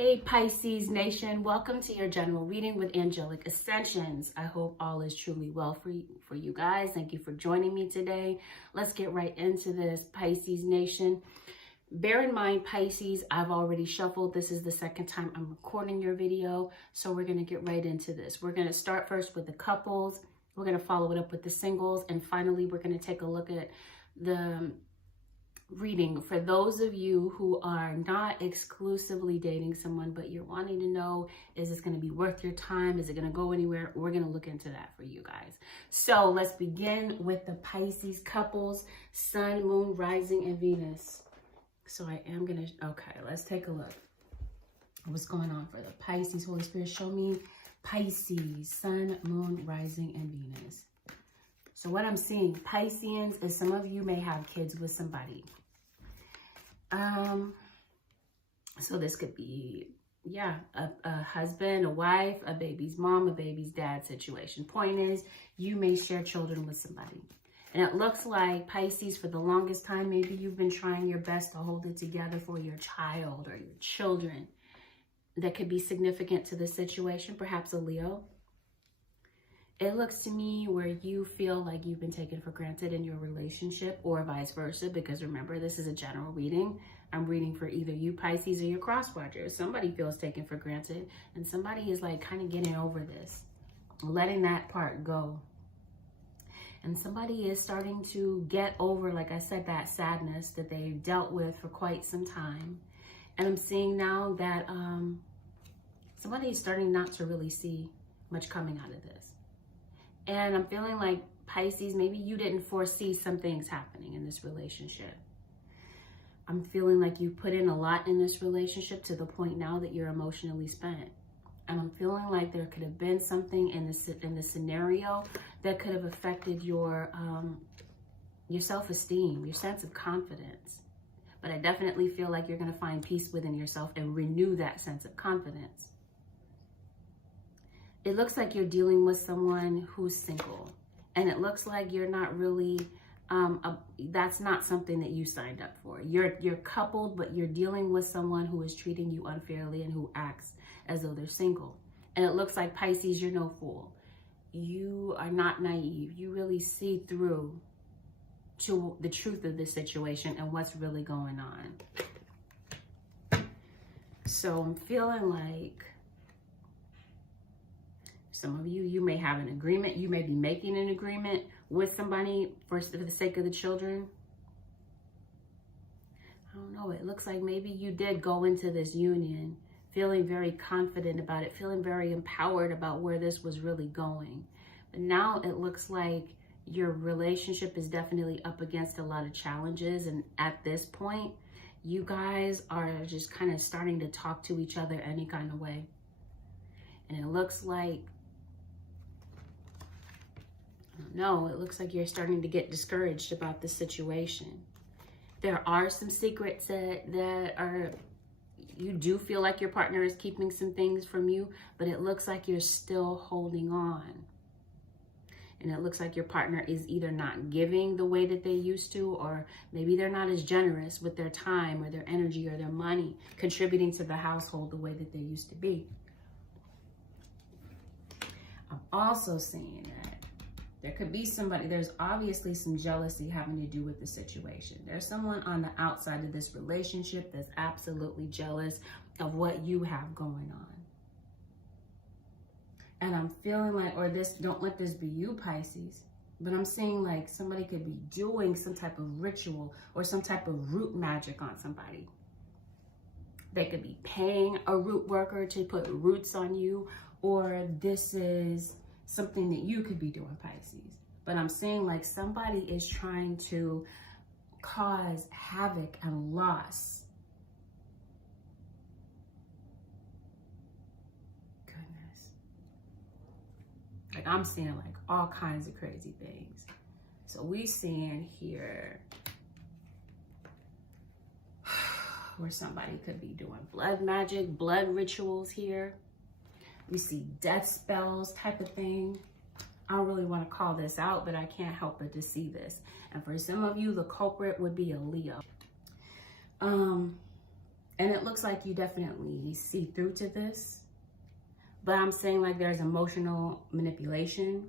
Hey Pisces Nation, welcome to your general reading with Angelic Ascensions. I hope all is truly well for you guys. Thank you for joining me today. Let's get right into this, Pisces Nation. Bear in mind, Pisces, I've already shuffled. This is the second time I'm recording your video, so we're going to get right into this. We're going to start first with the couples. We're going to follow it up with the singles, and finally we're going to take a look at the reading for those of you who are not exclusively dating someone, but you're wanting to know, is this going to be worth your time? Is it going to go anywhere? We're going to look into that for you guys. So let's begin with the Pisces couples, Sun, Moon, Rising, and Venus. So I am going to, okay, let's take a look. What's going on for the Pisces? Holy Spirit, show me Pisces, Sun, Moon, Rising, and Venus. So what I'm seeing, Pisceans, is some of you may have kids with somebody. So this could be, a husband, a wife, a baby's mom, a baby's dad situation. Point is, you may share children with somebody. And it looks like, Pisces, for the longest time, maybe you've been trying your best to hold it together for your child or your children. That could be significant to the situation, perhaps a Leo. It looks to me where you feel like you've been taken for granted in your relationship, or vice versa, because remember, this is a general reading. I'm reading for either you, Pisces, or your cross watchers. Somebody feels taken for granted, and somebody is like kind of getting over this, letting that part go. And somebody is starting to get over, like I said, that sadness that they've dealt with for quite some time. And I'm seeing now that somebody is starting not to really see much coming out of this. And I'm feeling like, Pisces, maybe you didn't foresee some things happening in this relationship. I'm feeling like you put in a lot in this relationship to the point now that you're emotionally spent. And I'm feeling like there could have been something in the scenario that could have affected your self-esteem, your sense of confidence. But I definitely feel like you're going to find peace within yourself and renew that sense of confidence. It looks like you're dealing with someone who's single, and it looks like you're not really, that's not something that you signed up for. You're coupled, but you're dealing with someone who is treating you unfairly and who acts as though they're single. And it looks like, Pisces, you're no fool. You are not naive. You really see through to the truth of the situation and what's really going on. So I'm feeling like, some of you, you may have an agreement. You may be making an agreement with somebody for the sake of the children. I don't know. It looks like maybe you did go into this union feeling very confident about it, feeling very empowered about where this was really going. But now it looks like your relationship is definitely up against a lot of challenges. And at this point, you guys are just kind of starting to talk to each other any kind of way. And it looks like, no, it looks like you're starting to get discouraged about the situation. There are some secrets that are, you do feel like your partner is keeping some things from you, but it looks like you're still holding on. And it looks like your partner is either not giving the way that they used to, or maybe they're not as generous with their time or their energy or their money, contributing to the household the way that they used to be. I'm also seeing that there could be somebody, there's obviously some jealousy having to do with the situation. There's someone on the outside of this relationship that's absolutely jealous of what you have going on. And I'm feeling like, or this, don't let this be you, Pisces, but I'm seeing like somebody could be doing some type of ritual or some type of root magic on somebody. They could be paying a root worker to put roots on you, or this is something that you could be doing, Pisces. But I'm seeing like somebody is trying to cause havoc and loss. Goodness. Like I'm seeing like all kinds of crazy things. So we seeing here where somebody could be doing blood magic, blood rituals here. We see death spells type of thing. I don't really want to call this out, but I can't help but to see this. And for some of you, the culprit would be a Leo. And it looks like you definitely see through to this. But I'm saying like there's emotional manipulation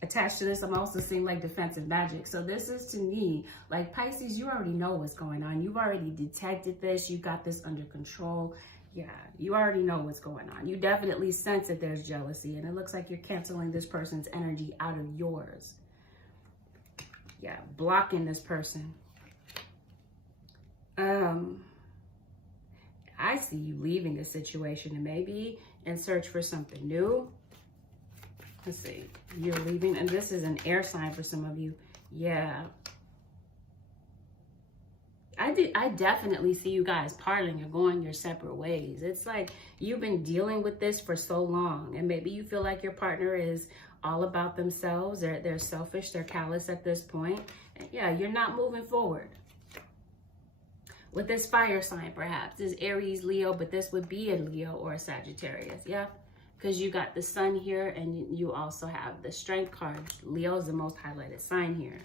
attached to this. I'm also seeing like defensive magic. So this is to me, like Pisces, you already know what's going on. You've already detected this. You got this under control. Yeah, you already know what's going on. You definitely sense that there's jealousy. And it looks like you're canceling this person's energy out of yours. Yeah, blocking this person. I see you leaving a situation and maybe in search for something new. Let's see, you're leaving, and this is an air sign for some of you. Yeah. I definitely see you guys parting or going your separate ways. It's like you've been dealing with this for so long, and maybe you feel like your partner is all about themselves. They're selfish, they're callous at this point. And yeah, you're not moving forward. With this fire sign, perhaps, is Aries, Leo, but this would be a Leo or a Sagittarius, yeah? Because you got the sun here, and you also have the strength card. Leo is the most highlighted sign here.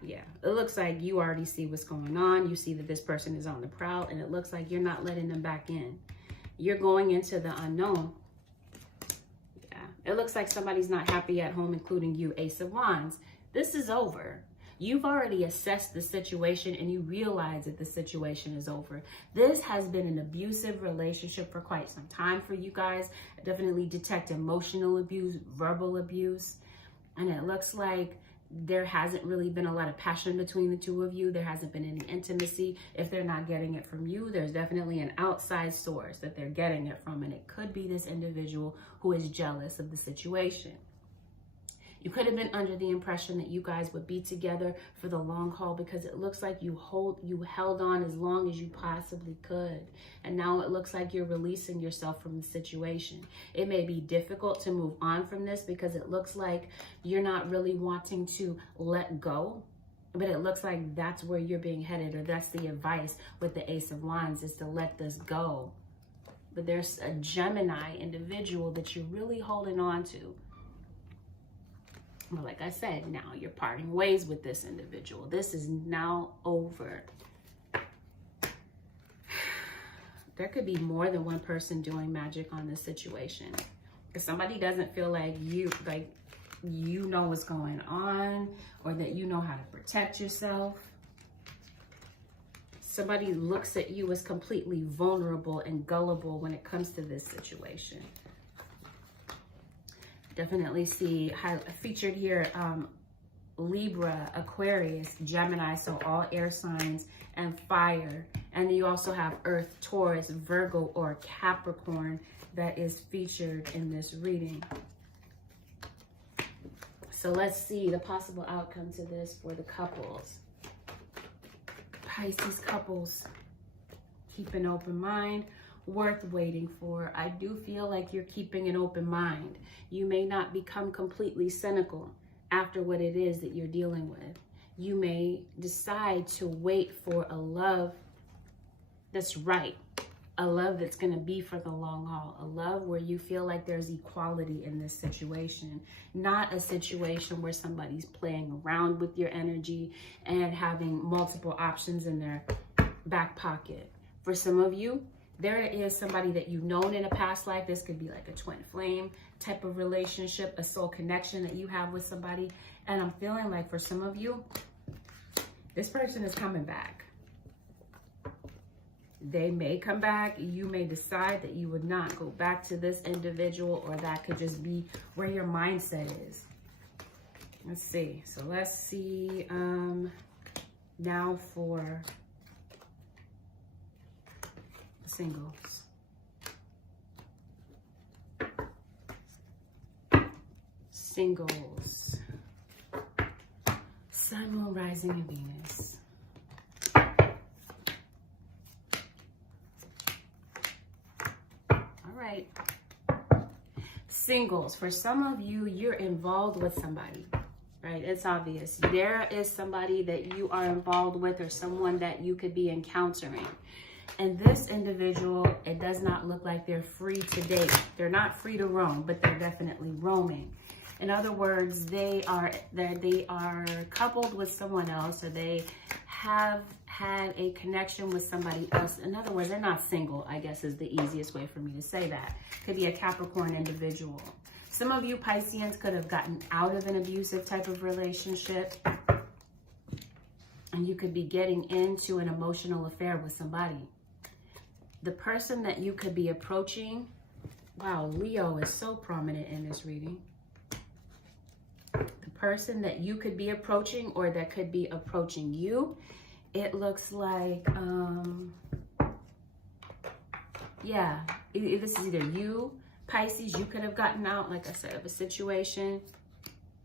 Yeah, it looks like you already see what's going on. You see that this person is on the prowl, and it looks like you're not letting them back in. You're going into the unknown. Yeah, it looks like somebody's not happy at home, including you, Ace of Wands. This is over. You've already assessed the situation and you realize that the situation is over. This has been an abusive relationship for quite some time for you guys. I definitely detect emotional abuse, verbal abuse. And it looks like there hasn't really been a lot of passion between the two of you. There hasn't been any intimacy. If they're not getting it from you, there's definitely an outside source that they're getting it from. And it could be this individual who is jealous of the situation. You could have been under the impression that you guys would be together for the long haul, because it looks like you held on as long as you possibly could. And now it looks like you're releasing yourself from the situation. It may be difficult to move on from this because it looks like you're not really wanting to let go. But it looks like that's where you're being headed, or that's the advice with the Ace of Wands, is to let this go. But there's a Gemini individual that you're really holding on to. Well, like I said, now you're parting ways with this individual. This is now over. There could be more than one person doing magic on this situation. If somebody doesn't feel like you know what's going on, or that you know how to protect yourself. Somebody looks at you as completely vulnerable and gullible when it comes to this situation. Definitely see featured here Libra, Aquarius, Gemini, so all air signs, and fire. And you also have Earth, Taurus, Virgo, or Capricorn that is featured in this reading. So let's see the possible outcome to this for the couples. Pisces couples, keep an open mind. Worth waiting for. I do feel like you're keeping an open mind. You may not become completely cynical after what it is that you're dealing with. You may decide to wait for a love that's right, a love that's going to be for the long haul, a love where you feel like there's equality in this situation, not a situation where somebody's playing around with your energy and having multiple options in their back pocket. For some of you, there is somebody that you've known in a past life. This could be like a twin flame type of relationship, a soul connection that you have with somebody. And I'm feeling like for some of you, this person is coming back. They may come back. You may decide that you would not go back to this individual, or that could just be where your mindset is. Let's see. So let's see now for singles. Singles. Sun, Moon, Rising, and Venus. All right. Singles. For some of you, you're involved with somebody, right? It's obvious. There is somebody that you are involved with, or someone that you could be encountering. And this individual, it does not look like they're free to date. They're not free to roam, but they're definitely roaming. In other words, they are coupled with someone else, or they have had a connection with somebody else. In other words, they're not single, I guess is the easiest way for me to say that. Could be a Capricorn individual. Some of you Pisceans could have gotten out of an abusive type of relationship, and you could be getting into an emotional affair with somebody. The person that you could be approaching, wow, Leo is so prominent in this reading. The person that you could be approaching, or that could be approaching you, it looks like, yeah, this is either you, Pisces, you could have gotten out, like I said, of a situation.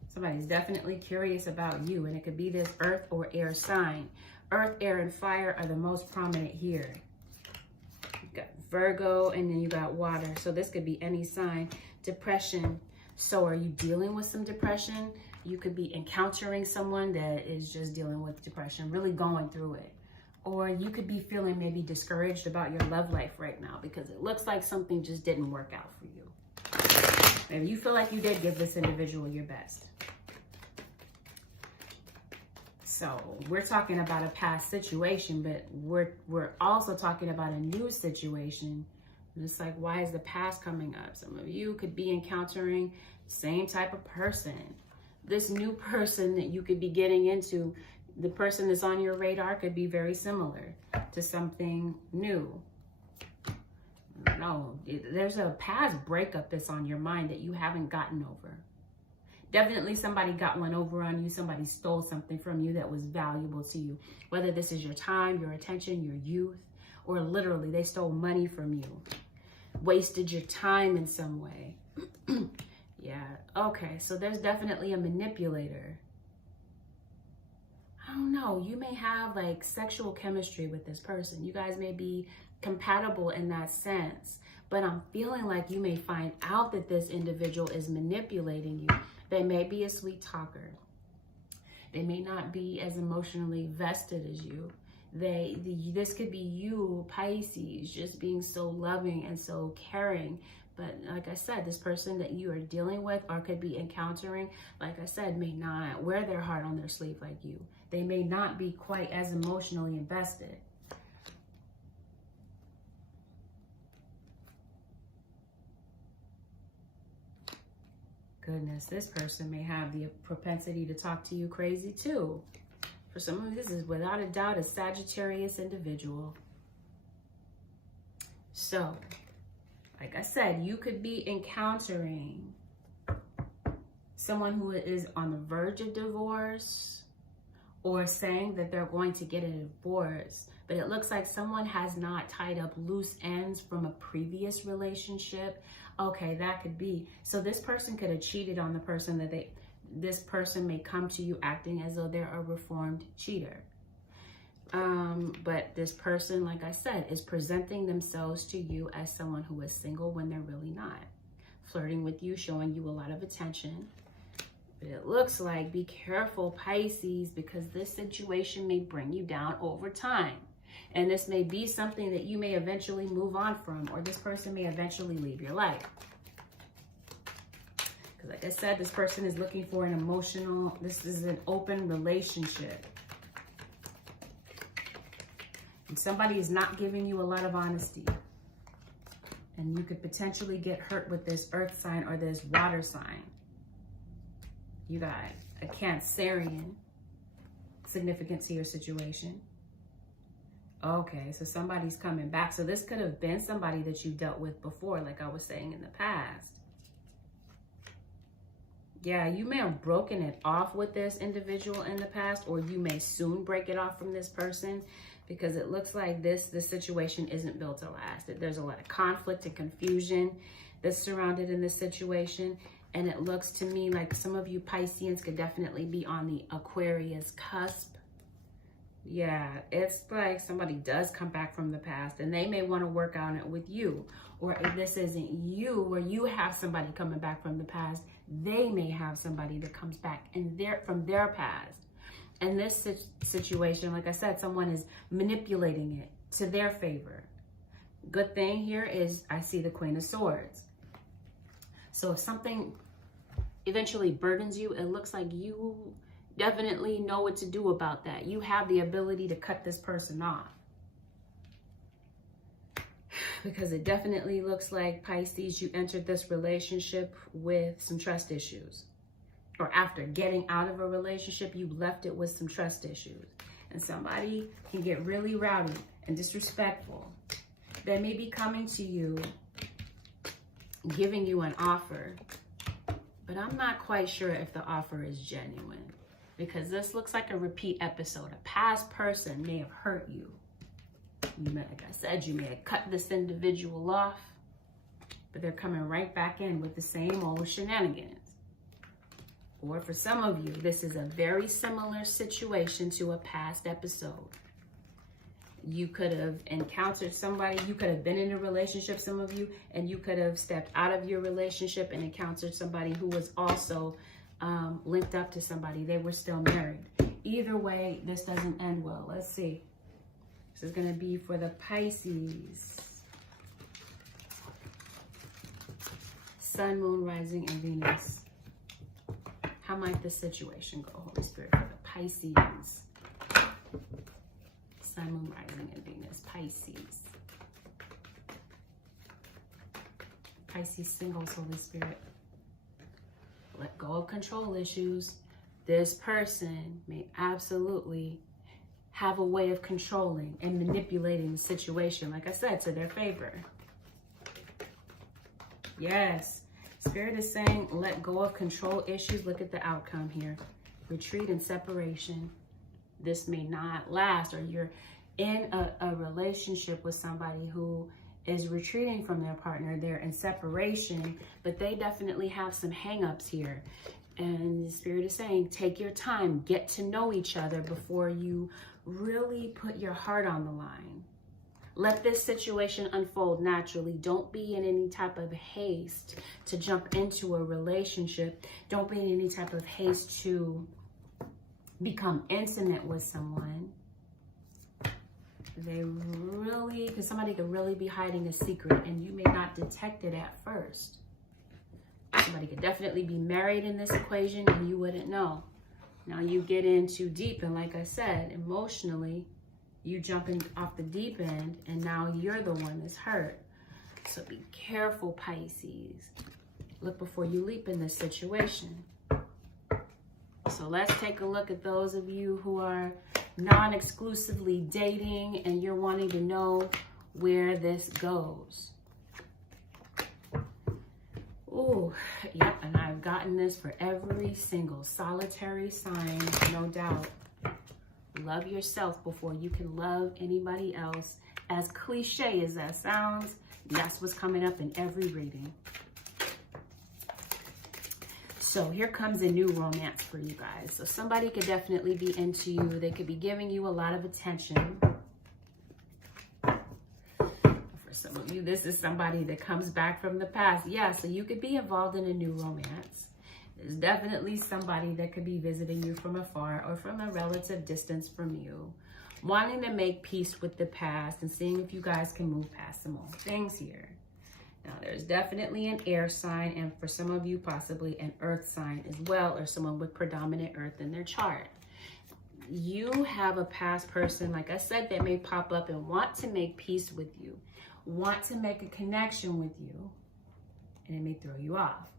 Somebody's definitely curious about you, and it could be this earth or air sign. Earth, air, and fire are the most prominent here. You've got Virgo, and then you got water. So this could be any sign. Depression. So are you dealing with some depression? You could be encountering someone that is just dealing with depression, really going through it. Or you could be feeling maybe discouraged about your love life right now because it looks like something just didn't work out for you. Maybe you feel like you did give this individual your best. So we're talking about a past situation, but we're also talking about a new situation. And it's like, why is the past coming up? Some of you could be encountering the same type of person. This new person that you could be getting into, the person that's on your radar could be very similar to something new. No, there's a past breakup that's on your mind that you haven't gotten over. Definitely somebody got one over on you. Somebody stole something from you that was valuable to you. Whether this is your time, your attention, your youth, or literally they stole money from you. Wasted your time in some way. Yeah, okay, so there's definitely a manipulator. I don't know, you may have like sexual chemistry with this person. You guys may be compatible in that sense, but I'm feeling like you may find out that this individual is manipulating you. They may be a sweet talker. They may not be as emotionally vested as you. This could be you, Pisces, just being so loving and so caring. But like I said, this person that you are dealing with or could be encountering, like I said, may not wear their heart on their sleeve like you. They may not be quite as emotionally invested. Goodness, this person may have the propensity to talk to you crazy too. For some of you, this is without a doubt a Sagittarius individual. So, like I said, you could be encountering someone who is on the verge of divorce or saying that they're going to get a divorce. But it looks like someone has not tied up loose ends from a previous relationship. Okay, that could be. So this person could have cheated on the person that this person may come to you acting as though they're a reformed cheater. But this person, like I said, is presenting themselves to you as someone who is single when they're really not. Flirting with you, showing you a lot of attention. But it looks like, be careful, Pisces, because this situation may bring you down over time. And this may be something that you may eventually move on from, or this person may eventually leave your life. Because like I said, this person is looking for an emotional, this is an open relationship. And somebody is not giving you a lot of honesty. And you could potentially get hurt with this earth sign or this water sign. You got a Cancerian significant to your situation. Okay, so somebody's coming back. So this could have been somebody that you dealt with before, like I was saying in the past. Yeah, you may have broken it off with this individual in the past, or you may soon break it off from this person, because it looks like this situation isn't built to last. There's a lot of conflict and confusion that's surrounded in this situation. And it looks to me like some of you Pisceans could definitely be on the Aquarius cusp. Yeah, it's like somebody does come back from the past and they may want to work on it with you. Or if this isn't you, where you have somebody coming back from the past, they may have somebody that comes back from their past. And this situation, like I said, someone is manipulating it to their favor. Good thing here is I see the Queen of Swords. So if something eventually burdens you, it looks like you definitely know what to do about that. You have the ability to cut this person off. Because it definitely looks like, Pisces, you entered this relationship with some trust issues. Or after getting out of a relationship, you left it with some trust issues. And somebody can get really rowdy and disrespectful. They may be coming to you, giving you an offer. But I'm not quite sure if the offer is genuine. Because this looks like a repeat episode. A past person may have hurt you. Like I said, you may have cut this individual off, but they're coming right back in with the same old shenanigans. Or for some of you, this is a very similar situation to a past episode. You could have encountered somebody, you could have been in a relationship, some of you, and you could have stepped out of your relationship and encountered somebody who was also linked up to somebody. They were still married. Either way, this doesn't end well. Let's see. This is going to be for the Pisces. Sun, Moon, Rising, and Venus. How might this situation go, Holy Spirit, for the Pisces? Sun, Moon, Rising, and Venus. Pisces. Pisces singles, Holy Spirit. Let go of control issues. This person may absolutely have a way of controlling and manipulating the situation, like I said, to their favor. Yes. Spirit is saying, let go of control issues. Look at the outcome here. Retreat and separation. This may not last, or you're in a relationship with somebody who is retreating from their partner. They're in separation, but they definitely have some hang-ups here. And the Spirit is saying, take your time, get to know each other before you really put your heart on the line. Let this situation unfold naturally. Don't be in any type of haste to jump into a relationship. Don't be in any type of haste to become intimate with someone. They really, because somebody could really be hiding a secret and you may not detect it at first. Somebody could definitely be married in this equation and you wouldn't know. Now you get in too deep, and like I said, emotionally, you jumping off the deep end, and now you're the one that's hurt. So be careful, Pisces. Look before you leap in this situation. So let's take a look at those of you who are non-exclusively dating and you're wanting to know where this goes. Ooh, yep, and I've gotten this for every single solitary sign, no doubt. Love yourself before you can love anybody else. As cliche as that sounds, that's what's coming up in every reading. So here comes a new romance for you guys. So somebody could definitely be into you. They could be giving you a lot of attention. Some of you, this is somebody that comes back from the past. Yeah, so you could be involved in a new romance. There's definitely somebody that could be visiting you from afar or from a relative distance from you, wanting to make peace with the past and seeing if you guys can move past some old things here. Now, there's definitely an air sign, and for some of you, possibly an earth sign as well, or someone with predominant earth in their chart. You have a past person, like I said, that may pop up and want to make peace with you, want to make a connection with you, and it may throw you off.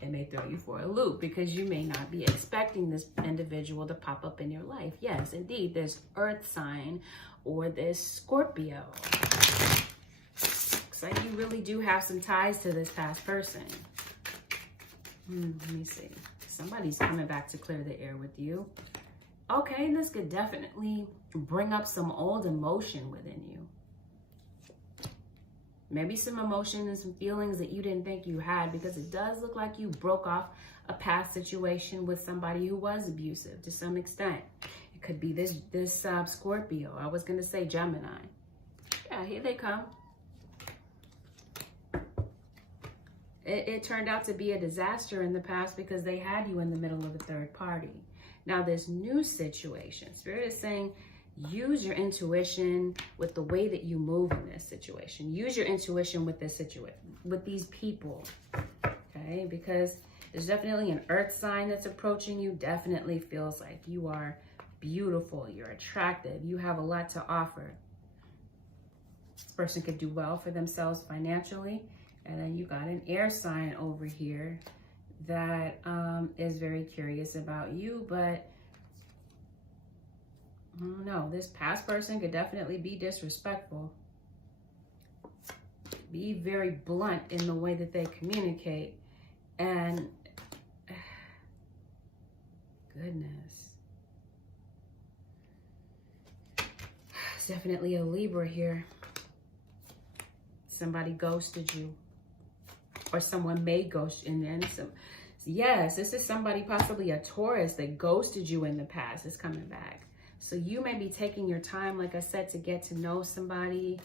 It may throw you for a loop because you may not be expecting this individual to pop up in your life. Yes, indeed, this earth sign or this Scorpio. Looks like you really do have some ties to this past person. Let me see. Somebody's coming back to clear the air with you. Okay, this could definitely bring up some old emotion within you. Maybe some emotion and some feelings that you didn't think you had, because it does look like you broke off a past situation with somebody who was abusive to some extent. It could be this Scorpio. I was going to say Gemini. Yeah, here they come. It turned out to be a disaster in the past because they had you in the middle of a third party. Now, this new situation, Spirit is saying, use your intuition with the way that you move in this situation. Use your intuition with this situation, with these people, okay? Because There's definitely an earth sign that's approaching you. Definitely feels like you are beautiful. You're attractive. You have a lot to offer. This person could do well for themselves financially. And then you got an air sign over here that is very curious about you, but I don't know. This past person could definitely be disrespectful. Be very blunt in the way that they communicate. And goodness. It's definitely a Libra here. Somebody ghosted you. Or someone may ghost you. And then some. Yes, this is somebody, possibly a Taurus, that ghosted you in the past. Is coming back. So you may be taking your time, like I said, to get to know somebody.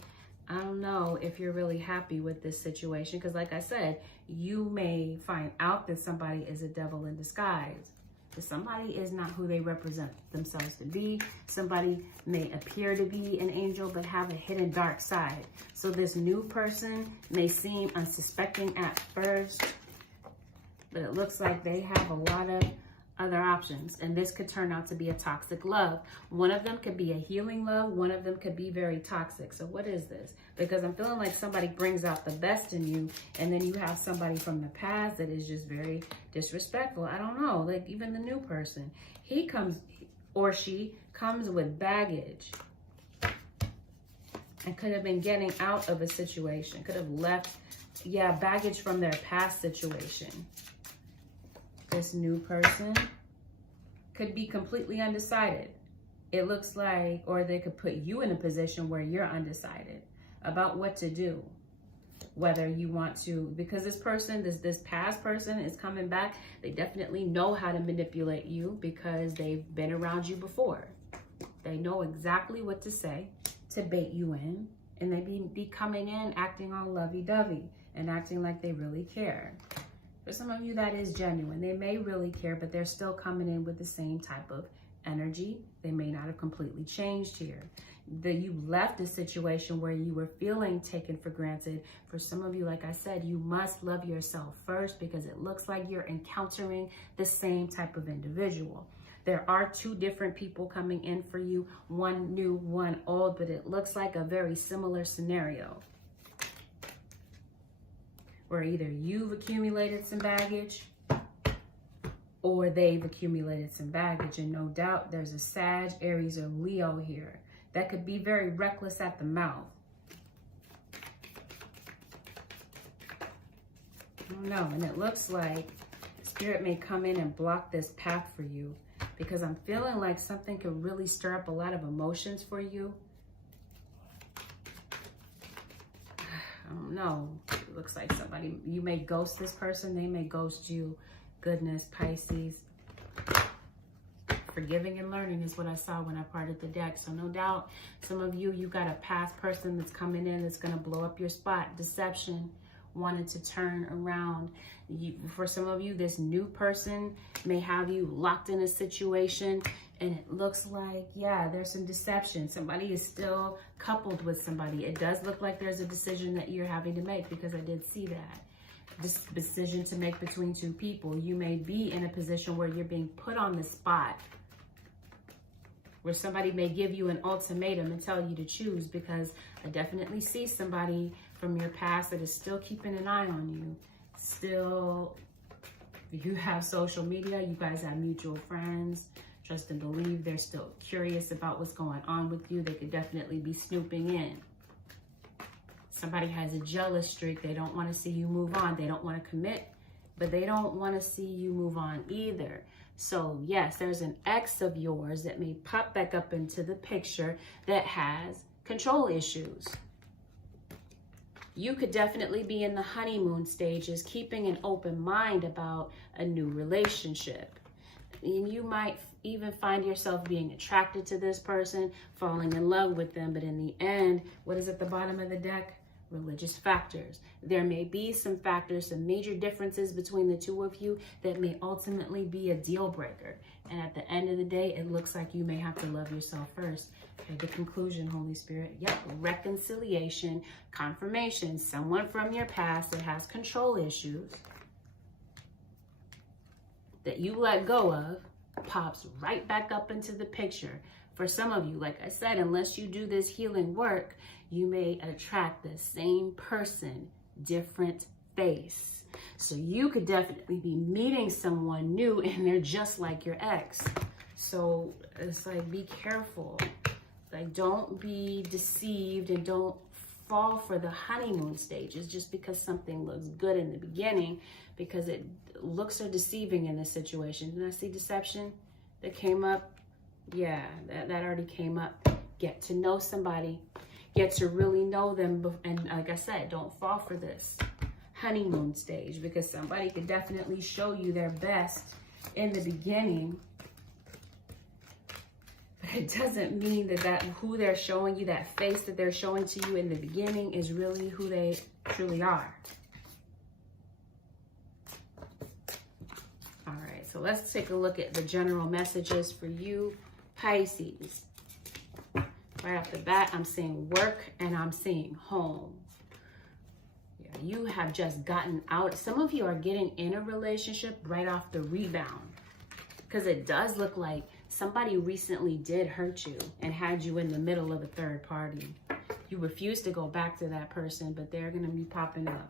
I don't know if you're really happy with this situation. Because like I said, you may find out that somebody is a devil in disguise. That somebody is not who they represent themselves to be. Somebody may appear to be an angel, but have a hidden dark side. So this new person may seem unsuspecting at first, but it looks like they have a lot of other options. And this could turn out to be a toxic love. One of them could be a healing love. One of them could be very toxic. So what is this? Because I'm feeling like somebody brings out the best in you. And then you have somebody from the past that is just very disrespectful. I don't know. Like even the new person. He comes, or she comes with baggage. And could have been getting out of a situation. Could have left, baggage from their past situation. This new person could be completely undecided. It looks like, or they could put you in a position where you're undecided about what to do. Whether you want to, because this person, this past person is coming back. They definitely know how to manipulate you because they've been around you before. They know exactly what to say to bait you in. And they be coming in acting all lovey-dovey and acting like they really care. For some of you, that is genuine. They may really care, but they're still coming in with the same type of energy. They may not have completely changed here. That you left a situation where you were feeling taken for granted. For some of you, like I said, you must love yourself first because it looks like you're encountering the same type of individual. There are two different people coming in for you, one new, one old, but it looks like a very similar scenario. Where either you've accumulated some baggage or they've accumulated some baggage. And no doubt there's a Sag, Aries, or Leo here that could be very reckless at the mouth. I don't know. And it looks like Spirit may come in and block this path for you because I'm feeling like something could really stir up a lot of emotions for you. I don't know. It looks like somebody, you may ghost this person. They may ghost you. Goodness, Pisces. Forgiving and learning is what I saw when I parted the deck. So no doubt, some of you, you got a past person that's coming in that's going to blow up your spot. Deception, wanted to turn around. For some of you, this new person may have you locked in a situation. And it looks like, there's some deception. Somebody is still coupled with somebody. It does look like there's a decision that you're having to make because I did see that. This decision to make between two people. You may be in a position where you're being put on the spot. Where somebody may give you an ultimatum and tell you to choose because I definitely see somebody from your past that is still keeping an eye on you. Still, you have social media. You guys have mutual friends. Trust and believe they're still curious about what's going on with you. They could definitely be snooping in. Somebody has a jealous streak. They don't want to see you move on. They don't want to commit, but they don't want to see you move on either. So yes, there's an ex of yours that may pop back up into the picture that has control issues. You could definitely be in the honeymoon stages, keeping an open mind about a new relationship. And you might even find yourself being attracted to this person, falling in love with them. But in the end, what is at the bottom of the deck? Religious factors. There may be some factors, some major differences between the two of you that may ultimately be a deal breaker. And at the end of the day, it looks like you may have to love yourself first. Okay, the conclusion, Holy Spirit. Yep, reconciliation, confirmation. Someone from your past that has control issues that you let go of pops right back up into the picture. For some of you, like I said, unless you do this healing work, you may attract the same person, different face. So you could definitely be meeting someone new and they're just like your ex. So it's like, be careful. Like, don't be deceived and don't fall for the honeymoon stages just because something looks good in the beginning, because looks are deceiving in this situation. Did I see deception that came up? Yeah, that already came up. Get to know somebody. Get to really know them. And like I said, don't fall for this honeymoon stage, because somebody could definitely show you their best in the beginning. But it doesn't mean that who they're showing you, that face that they're showing to you in the beginning, is really who they truly are. All right, so let's take a look at the general messages for you, Pisces. Right off the bat, I'm seeing work and I'm seeing home. Yeah, you have just gotten out. Some of you are getting in a relationship right off the rebound, because it does look like somebody recently did hurt you and had you in the middle of a third party. You refuse to go back to that person, but they're going to be popping up.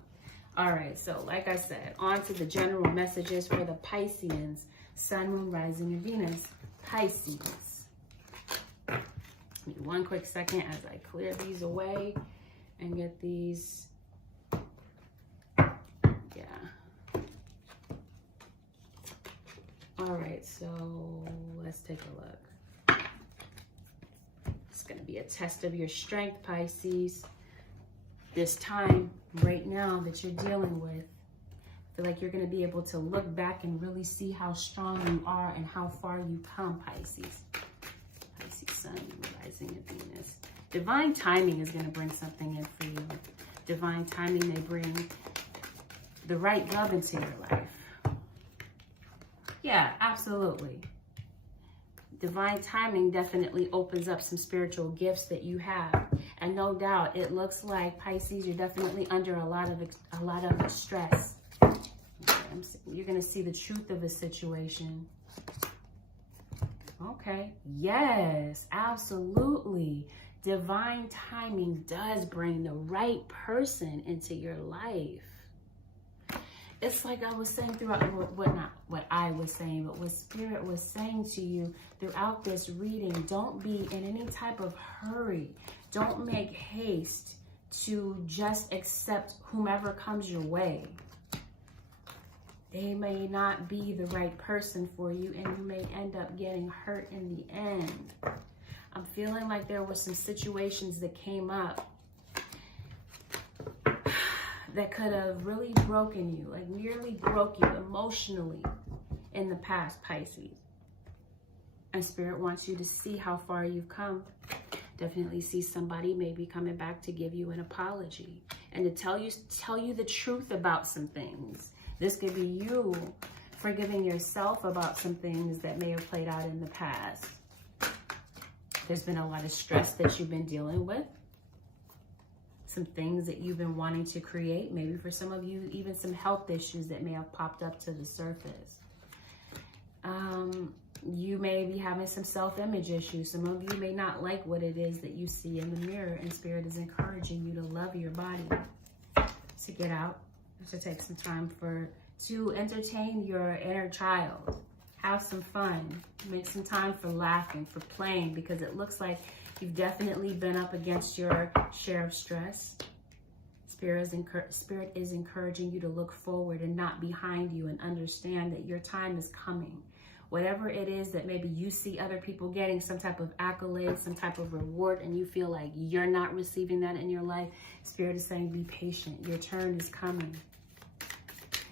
All right, so like I said, on to the general messages for the Pisceans, Sun, Moon, Rising, and Venus. Pisces. Give me one quick second as I clear these away and get these. Yeah. All right, so let's take a look. It's going to be a test of your strength, Pisces. This time, right now, that you're dealing with, I feel like you're going to be able to look back and really see how strong you are and how far you come, Pisces. Pisces, Sun, Rising, and Venus. Divine timing is going to bring something in for you. Divine timing may bring the right love into your life. Yeah, absolutely. Divine timing definitely opens up some spiritual gifts that you have. And no doubt, it looks like, Pisces, you're definitely under a lot of stress. You're going to see the truth of the situation. Okay. Yes, absolutely. Divine timing does bring the right person into your life. It's like I was saying throughout, not what I was saying, but what Spirit was saying to you throughout this reading. Don't be in any type of hurry. Don't make haste to just accept whomever comes your way. They may not be the right person for you, and you may end up getting hurt in the end. I'm feeling like there were some situations that came up that could have really broken you, like nearly broke you emotionally in the past, Pisces. And Spirit wants you to see how far you've come. Definitely see somebody maybe coming back to give you an apology and to tell you the truth about some things. This could be you forgiving yourself about some things that may have played out in the past. There's been a lot of stress that you've been dealing with. Some things that you've been wanting to create. Maybe for some of you, even some health issues that may have popped up to the surface. You may be having some self-image issues. Some of you may not like what it is that you see in the mirror, and Spirit is encouraging you to love your body, to get out, to take some time to entertain your inner child. Have some fun. Make some time for laughing, for playing, because it looks like you've definitely been up against your share of stress. Spirit is encouraging you to look forward and not behind you, and understand that your time is coming. Whatever it is that maybe you see other people getting, some type of accolade, some type of reward, and you feel like you're not receiving that in your life, Spirit is saying, be patient. Your turn is coming.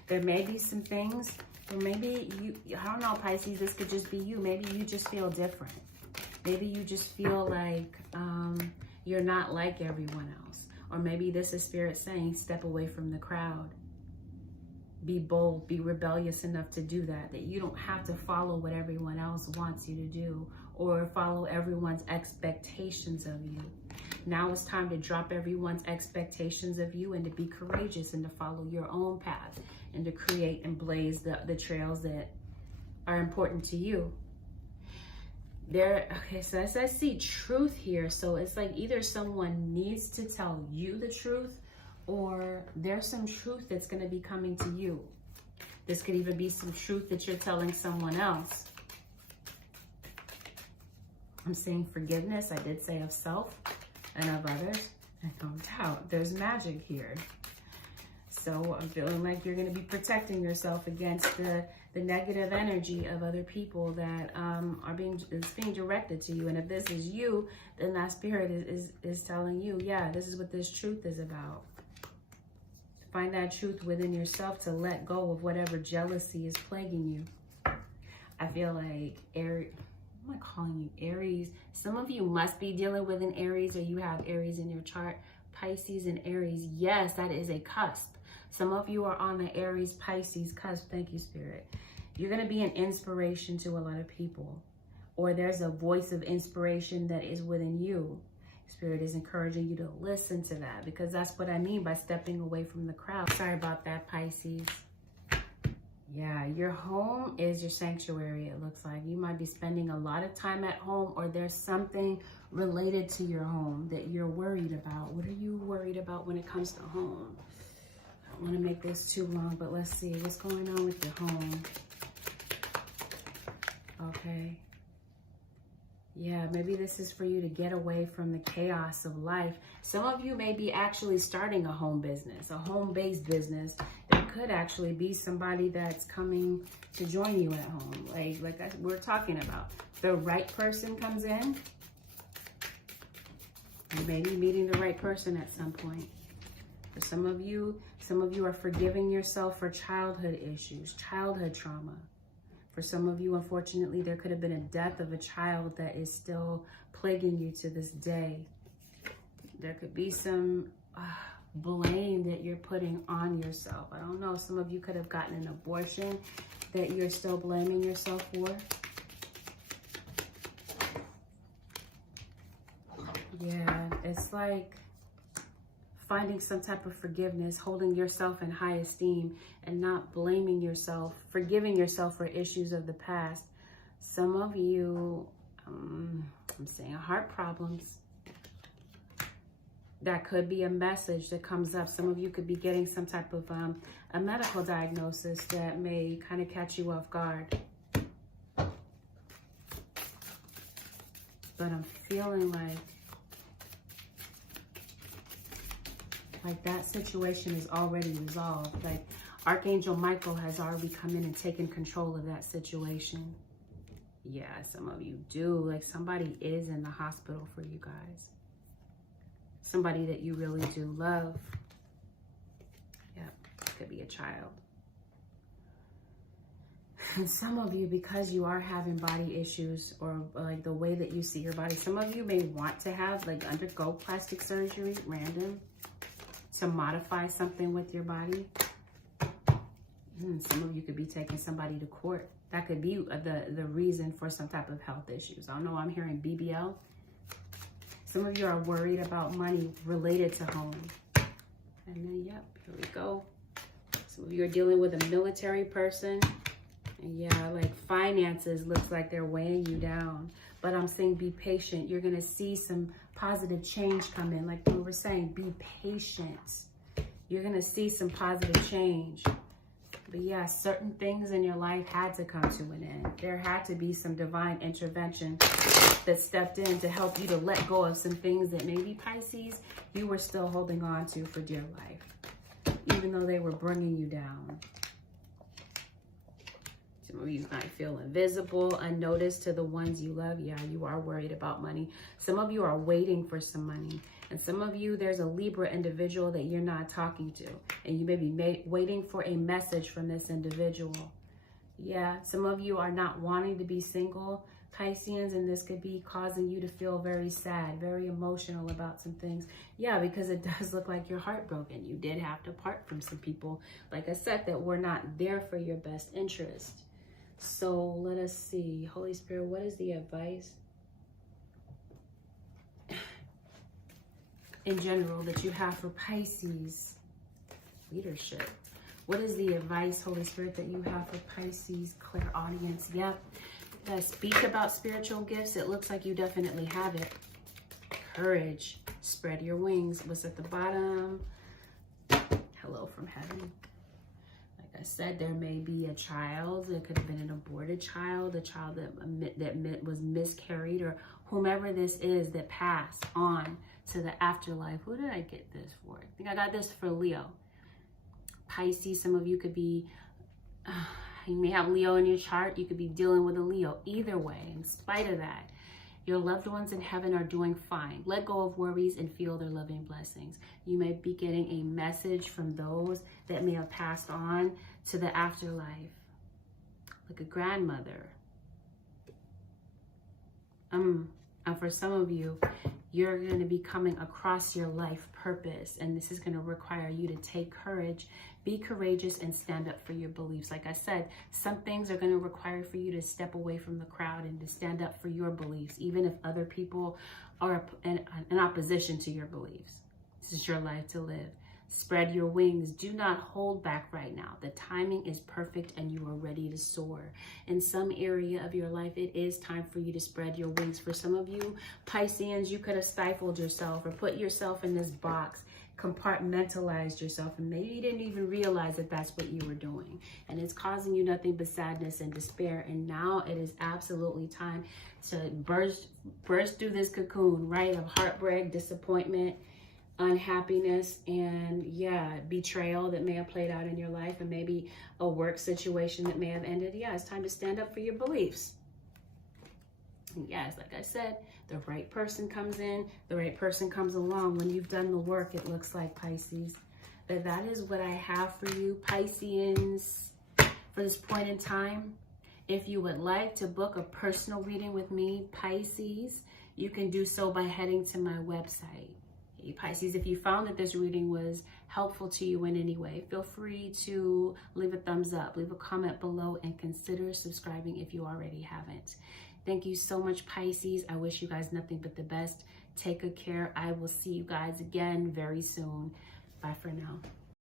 There may be some things, or maybe I don't know, Pisces, this could just be you. Maybe you just feel different. Maybe you just feel like you're not like everyone else. Or maybe this is Spirit saying, step away from the crowd. Be bold, be rebellious enough to do that you don't have to follow what everyone else wants you to do, or follow everyone's expectations of you. Now it's time to drop everyone's expectations of you and to be courageous and to follow your own path and to create and blaze the trails that are important to you. Okay, so as I see truth here, so it's like either someone needs to tell you the truth, or there's some truth that's going to be coming to you. This could even be some truth that you're telling someone else. I'm saying forgiveness. I did say of self and of others. And no doubt, there's magic here. So I'm feeling like you're going to be protecting yourself against the negative energy of other people that is being directed to you. And if this is you, then that spirit is telling you, yeah, this is what this truth is about. Find that truth within yourself to let go of whatever jealousy is plaguing you. I feel like Aries, what am I calling you? Aries. Some of you must be dealing with an Aries, or you have Aries in your chart. Pisces and Aries. Yes, that is a cusp. Some of you are on the Aries Pisces cusp. Thank you, Spirit. You're going to be an inspiration to a lot of people, or there's a voice of inspiration that is within you. Spirit is encouraging you to listen to that, because that's what I mean by stepping away from the crowd. Sorry about that, Pisces. Yeah, your home is your sanctuary, it looks like. You might be spending a lot of time at home, or there's something related to your home that you're worried about. What are you worried about when it comes to home? I don't want to make this too long, but let's see. What's going on with your home? Okay. Yeah, maybe this is for you to get away from the chaos of life. Some of you may be actually starting a home business, a home-based business. There could actually be somebody that's coming to join you at home, like we're talking about. The right person comes in. You may be meeting the right person at some point. For some of you are forgiving yourself for childhood issues, childhood trauma. For some of you, unfortunately, there could have been a death of a child that is still plaguing you to this day. There could be some blame that you're putting on yourself. I don't know. Some of you could have gotten an abortion that you're still blaming yourself for. Yeah, it's like finding some type of forgiveness, holding yourself in high esteem, and not blaming yourself, forgiving yourself for issues of the past. Some of you, I'm saying heart problems. That could be a message that comes up. Some of you could be getting some type of a medical diagnosis that may kind of catch you off guard. But I'm feeling like that situation is already resolved. Like Archangel Michael has already come in and taken control of that situation. Yeah, some of you do. Like somebody is in the hospital for you guys. Somebody that you really do love. Yep, could be a child. And some of you, because you are having body issues, or like the way that you see your body, some of you may want to have, like, undergo plastic surgery, random, to modify something with your body. Some of you could be taking somebody to court. That could be the reason for some type of health issues. I don't know, I'm hearing BBL. Some of you are worried about money related to home. And then, yep, here we go. Some of you are dealing with a military person. And yeah, like finances looks like they're weighing you down. But I'm saying be patient. You're going to see some positive change come in. Like we were saying, be patient. You're going to see some positive change. But yeah, certain things in your life had to come to an end. There had to be some divine intervention that stepped in to help you to let go of some things that maybe, Pisces, you were still holding on to for dear life, even though they were bringing you down. Some of you might feel invisible, unnoticed to the ones you love. Yeah, you are worried about money. Some of you are waiting for some money. And some of you, there's a Libra individual that you're not talking to. And you may be waiting for a message from this individual. Yeah, some of you are not wanting to be single, Pisceans, and this could be causing you to feel very sad, very emotional about some things. Yeah, because it does look like you're heartbroken. You did have to part from some people, like I said, that were not there for your best interest. So let us see. Holy Spirit, what is the advice in general that you have for Pisces leadership? What is the advice, Holy Spirit, that you have for Pisces clairaudience? Yep. Speak about spiritual gifts. It looks like you definitely have it. Courage. Spread your wings. What's at the bottom? Hello from heaven. Like I said, there may be a child. It could have been an aborted child, a child that was miscarried, or whomever this is that passed on to the afterlife. Who did I get this for? I think I got this for Leo. Pisces, some of you could be, you may have Leo in your chart. You could be dealing with a Leo. Either way, in spite of that, your loved ones in heaven are doing fine. Let go of worries and feel their loving blessings. You may be getting a message from those that may have passed on to the afterlife, like a grandmother. And for some of you, you're going to be coming across your life purpose, and this is going to require you to take courage, be courageous, and stand up for your beliefs. Like I said, some things are going to require for you to step away from the crowd and to stand up for your beliefs, even if other people are in opposition to your beliefs. This is your life to live. Spread your wings. Do not hold back right now. The timing is perfect and you are ready to soar. In some area of your life, it is time for you to spread your wings. For some of you Pisceans, you could have stifled yourself or put yourself in this box, compartmentalized yourself, and maybe you didn't even realize that that's what you were doing. And it's causing you nothing but sadness and despair. And now it is absolutely time to burst through this cocoon, right, of heartbreak, disappointment, unhappiness, and betrayal that may have played out in your life, and maybe a work situation that may have ended. It's time to stand up for your beliefs. And yes, like I said, the right person comes in, the right person comes along. When you've done the work, it looks like, Pisces. But that is what I have for you, Pisceans, for this point in time. If you would like to book a personal reading with me, Pisces, you can do so by heading to my website. Pisces, if you found that this reading was helpful to you in any way, feel free to leave a thumbs up, leave a comment below, and consider subscribing if you already haven't. Thank you so much, Pisces. I wish you guys nothing but the best. Take good care. I will see you guys again very soon. Bye for now.